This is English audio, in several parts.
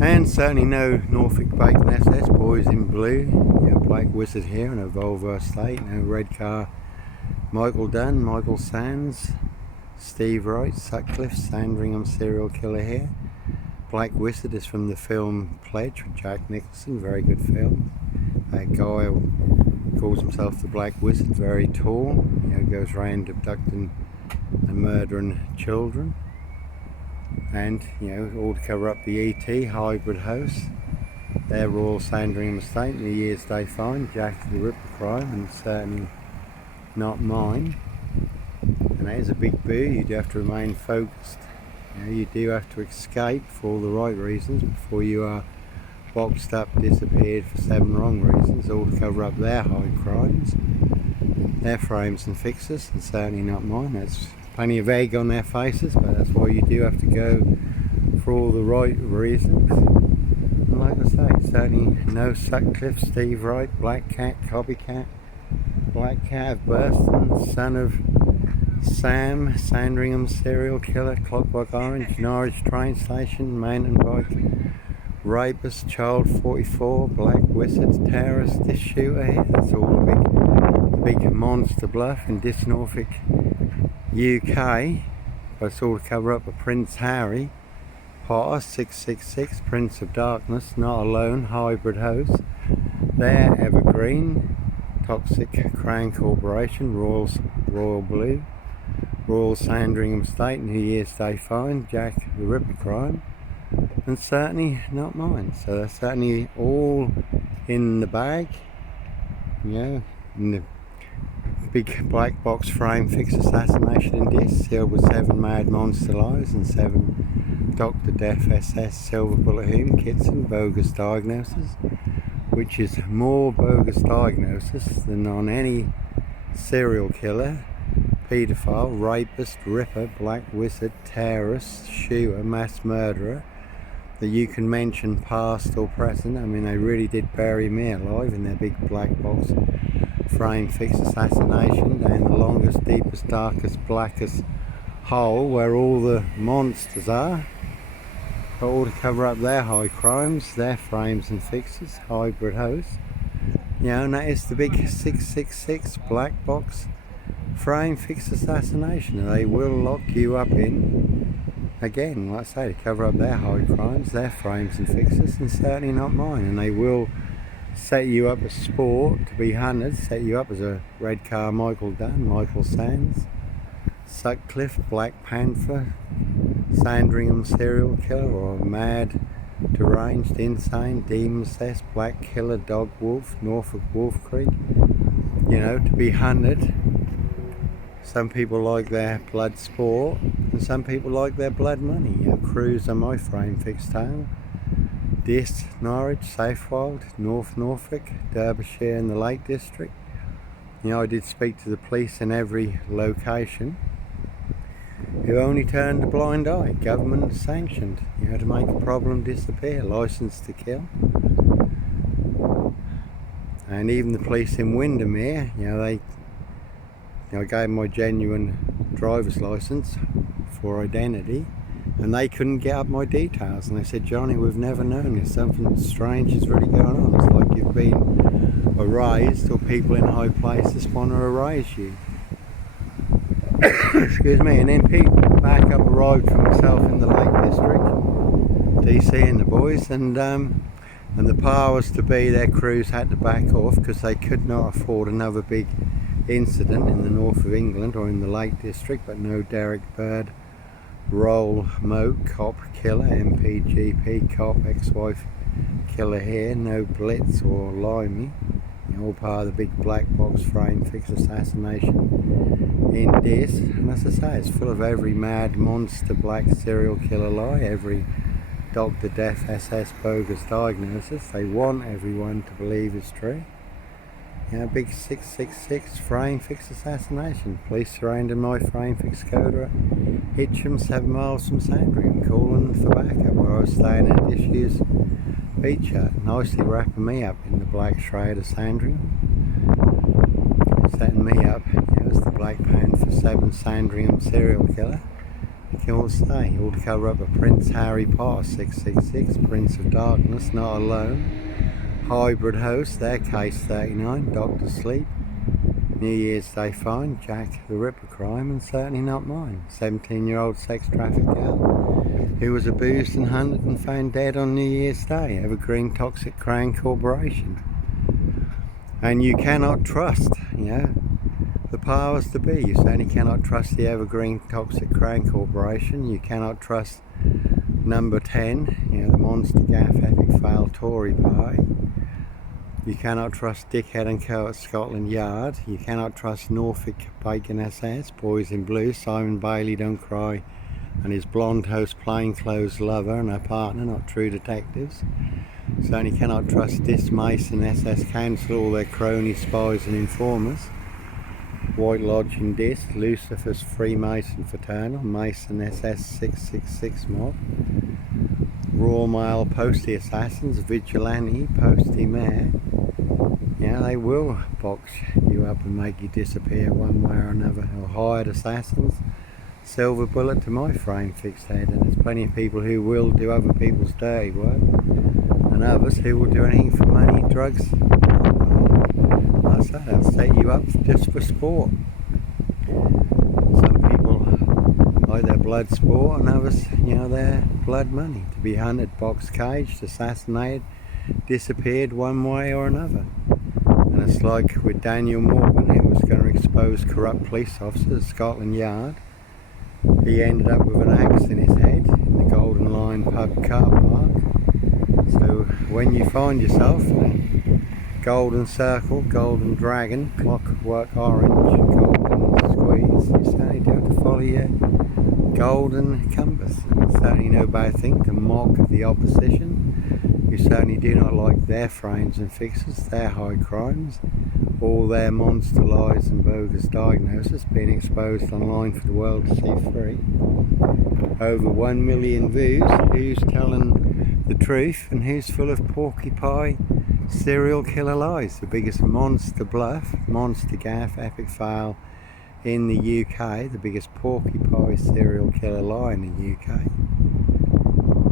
And certainly no Norfolk Bacon SS, boys in blue. Black Wizard here and a Volvo Estate, no red car. Michael Dunn, Michael Sands, Steve Wright, Sutcliffe, Sandringham serial killer here. Black Wizard is from the film Pledge with Jack Nicholson, very good film. That guy calls himself the Black Wizard, very tall, goes around abducting and murdering children. And all to cover up the ET hybrid house. Their Royal Sandringham Estate, New Year's Day fine, Jack the Ripper crime, and certainly not mine. And that is a big boo. You do have to remain focused. You do have to escape for all the right reasons before you are boxed up, disappeared for 7 wrong reasons, all to cover up their high crimes, their frames and fixes, and certainly not mine. That's plenty of egg on their faces, but that's why you do have to go for all the right reasons. And like I say, certainly no Sutcliffe, Steve Wright, Black Cat, Copycat, Black Cat of Burston, son of Sam, Sandringham serial killer, Clockwork Orange, Norwich train station, mountain bike, Rapist, Child 44, Black Wizard, terrorist, Diss shooter here. That's all a big monster Bluff in Diss Norfolk UK, but it's all to cover up a Prince Harry, Potter 666, Prince of Darkness, Not Alone, hybrid host, there Evergreen, Toxic Crown Corporation, Royal Blue, Royal Sandringham Estate, New Year's Day fine, Jack the Ripper crime, and certainly not mine. So they're certainly all in the bag, in the big black box frame FIX Assassination in Diss, sealed with 7 Mad Monster lies and 7 Dr. Death SS Silver Bullet Hume kits and Bogus Diagnosis, which is more bogus diagnosis than on any serial killer, paedophile, rapist, ripper, black wizard, terrorist, shooter, mass murderer that you can mention past or present. I mean, they really did bury me alive in their big black box frame FIX Assassination down the longest, deepest, darkest, blackest hole where all the monsters are, all to cover up their high crimes, their frames and fixes, hybrid hosts. And that is the big 666 black box frame FIX Assassination, and they will lock you up in, again, like I say, to cover up their high crimes, their frames and fixes, and certainly not mine. And they will set you up as sport to be hunted, set you up as a red car Michael Dunn, Michael Sands, Sutcliffe, Black Panther, Sandringham serial killer, or mad, deranged, insane, demon-possessed, black killer, dog wolf, Norfolk Wolf Creek, to be hunted. Some people like their blood sport, and some people like their blood money. Cruise on my frame fixed tale. Diss, Norwich, Safewild, North Norfolk, Derbyshire and the Lake District. I did speak to the police in every location, who only turned a blind eye, government sanctioned, to make a problem disappear, licensed to kill. And even the police in Windermere, I gave my genuine driver's license for identity, and they couldn't get up my details. And they said, Johnny, we've never known this. Something strange is really going on. It's like you've been erased, or people in high places want to erase you. Excuse me. And then people back up arrived for myself in the Lake District, DC and the boys, and the powers to be, their crews had to back off because they could not afford another big incident in the north of England or in the Lake District. But no Derek Bird, Roll Moat, cop killer, MPGP cop, ex-wife killer here, no Blitz or Limey, all part of the big black box frame FIX Assassination in Diss. And as I say, it's full of every mad monster black serial killer lie, every Dr. Death SS bogus diagnosis they want everyone to believe is true. Big 666 frame FIX Assassination. Police surrounded my frame FIX Coda at Hitcham, 7 miles from Sandringham, calling for backup where I was staying at this year's beach hut, nicely wrapping me up in the black shroud of Sandringham, setting me up as the Black Panther 7 Sandringham serial killer, can all say, all to cover up a Prince Harry Potter 666, Prince of Darkness, Not Alone, Hybrid Host, their case 39, Doctor Sleep, New Year's Day Fine, Jack the Ripper Crime, and certainly not mine. 17-year-old sex traffic gal who was abused and hunted and found dead on New Year's Day, Evergreen Toxic Crown Corporation. And you cannot trust, the powers to be. You certainly cannot trust the Evergreen Toxic Crown Corporation. You cannot trust number 10, the Monster Gaff Epic Fail Tory Pie. You cannot trust Dickhead and Co at Scotland Yard. You cannot trust Norfolk Bacon SS, Boys in Blue, Simon Bailey Don't Cry, and his blonde host plainclothes lover and her partner, not true detectives. Certainly cannot trust Diss Mason SS Council, all their crony spies and informers. White Lodge and Diss, Lucifer's Freemason Fraternal, Mason SS 666 Mob, Raw Mail Postie Assassins, Vigilante, Postie Mayor. They will box you up and make you disappear one way or another. Or hired assassins, silver bullet to my frame fixed head. And there's plenty of people who will do other people's dirty work, and others who will do anything for money, drugs, like I say, they'll set you up just for sport. Some people like their blood sport, and others, their blood money. To be hunted, box caged, assassinated, disappeared one way or another. And it's like with Daniel Morgan, who was going to expose corrupt police officers at Scotland Yard. He ended up with an axe in his head in the Golden Lion pub car park. So when you find yourself in a golden circle, golden dragon, clockwork orange, golden squeeze, you certainly do have to follow your golden compass. It's certainly no bad thing to mock the opposition. You certainly do not like their frames and fixes, their high crimes, all their monster lies and bogus diagnosis being exposed online for the world to see free. Over 1 million views. Who's telling the truth and who's full of porky pie serial killer lies? The biggest monster bluff, monster gaff, epic fail in the UK, the biggest porky pie serial killer lie in the UK.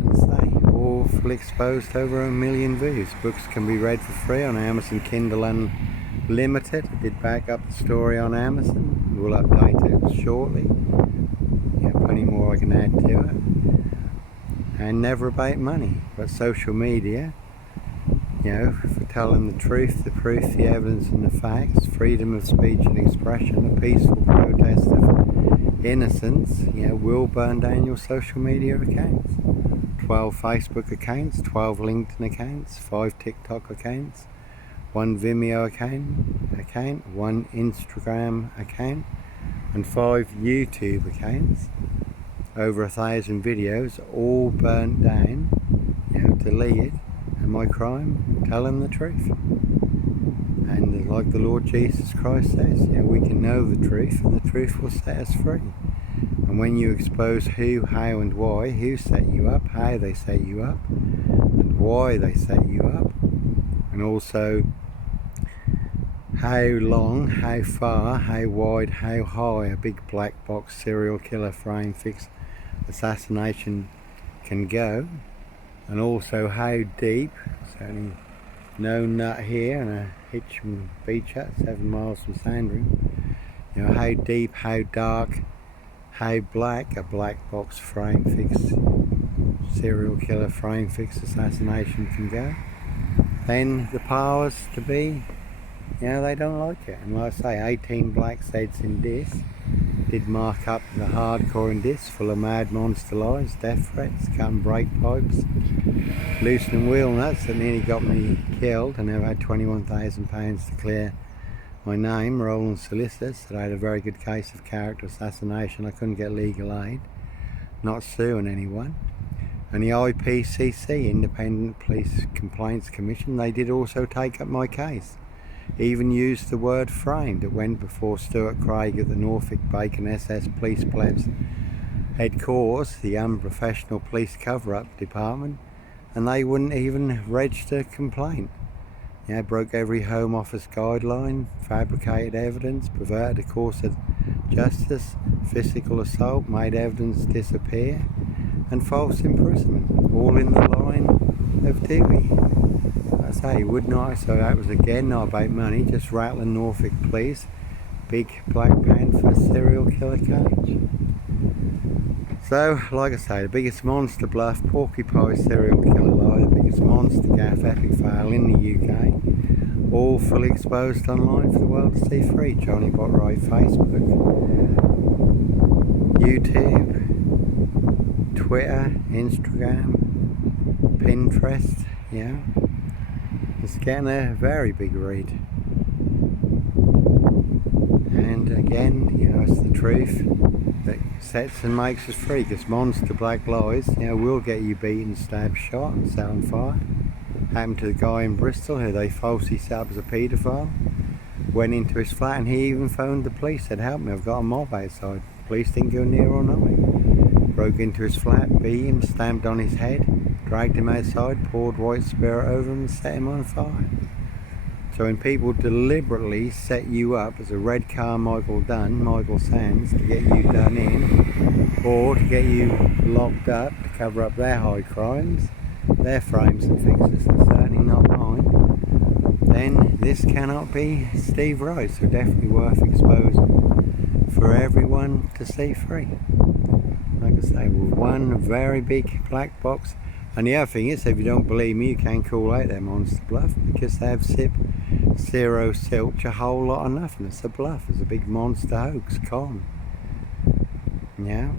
And say, all full exposed, over 1 million views. Books can be read for free on Amazon Kindle Unlimited. I did back up the story on Amazon. We'll update it shortly. Plenty more I can add to it. And never about money, but social media, for telling the truth, the proof, the evidence and the facts, freedom of speech and expression, a peaceful protest of innocence, will burn down your social media accounts. 12 Facebook accounts, 12 LinkedIn accounts, 5 TikTok accounts, 1 Vimeo account, 1 Instagram account, and 5 YouTube accounts. Over 1,000 videos, all burnt down, deleted. And my crime, telling the truth. And like the Lord Jesus Christ says, we can know the truth, and the truth will set us free. And when you expose who, how and why, who set you up, how they set you up, and why they set you up, and also how long, how far, how wide, how high a big black box serial killer frame fix assassination can go, and also how deep, certainly no nut here and a hitch from beach hut 7 miles from Sandringham, how deep, how dark, how black a black box frame fix serial killer frame fix assassination can go. Then the powers to be, they don't like it. And like I say, 18 black heads in Diss did mark up the hardcore in Diss, full of mad monster lies, death threats, cutting brake pipes, loosening wheel nuts that nearly got me killed. And I've had £21,000 to clear my name, Roland Solicitors, that I had a very good case of character assassination. I couldn't get legal aid, not suing anyone. And the IPCC, Independent Police Complaints Commission, they did also take up my case. Even used the word framed that went before Stuart Craig at the Norfolk Bacon SS Police Plebs headquarters, the unprofessional police cover-up department, and they wouldn't even register a complaint. Broke every Home Office guideline, fabricated evidence, perverted the course of justice, physical assault, made evidence disappear, and false imprisonment, all in the line of duty. I say, wouldn't I? So that was again not about money, just rattling Norfolk police, big Black Panther serial killer cage. So, like I say, the biggest monster bluff, porcupine serial killer lie, the biggest monster gaff epic fail in the UK, all fully exposed online for the world to see free. Johnny Bot Wright, Facebook, YouTube, Twitter, Instagram, Pinterest, yeah. It's getting a very big read. And again, you know, it's the truth that sets and makes us free, because monster black lies, you know, will get you beaten, stabbed, shot and set on fire. Happened to the guy in Bristol who they falsely set up as a paedophile. Went into his flat and he even phoned the police, said, help me, I've got a mob outside. Police didn't go near or nigh. Broke into his flat, beat him, stamped on his head, dragged him outside, poured white spirit over him and set him on fire. So when people deliberately set you up as a red car Michael Dunn, Michael Sands, to get you done in, or to get you locked up to cover up their high crimes, their frames and fixes, and certainly not mine, then this cannot be Steve Wright. So definitely worth exposing for everyone to see free. Like I say, with one very big black box. And the other thing is, if you don't believe me, you can call out their monster bluff, because they have zero silch, a whole lot of nothing. It's a bluff, it's a big monster hoax, con. Yeah.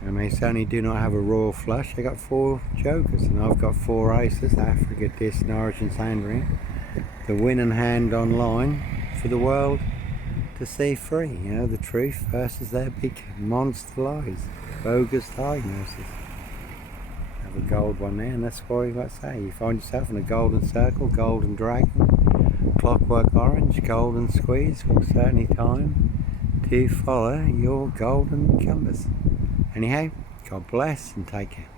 And they certainly do not have a royal flush. They got 4 jokers, and I've got 4 aces, Africa, Diss, Norwich and Sandringham. The winning hand online for the world to see free. You know, the truth versus their big monster lies. Bogus diagnosis. A gold one there, and that's why, like I say, you find yourself in a golden circle, golden dragon, clockwork orange, golden squeeze, will certainly time to follow your golden compass. Anyhow, God bless and take care.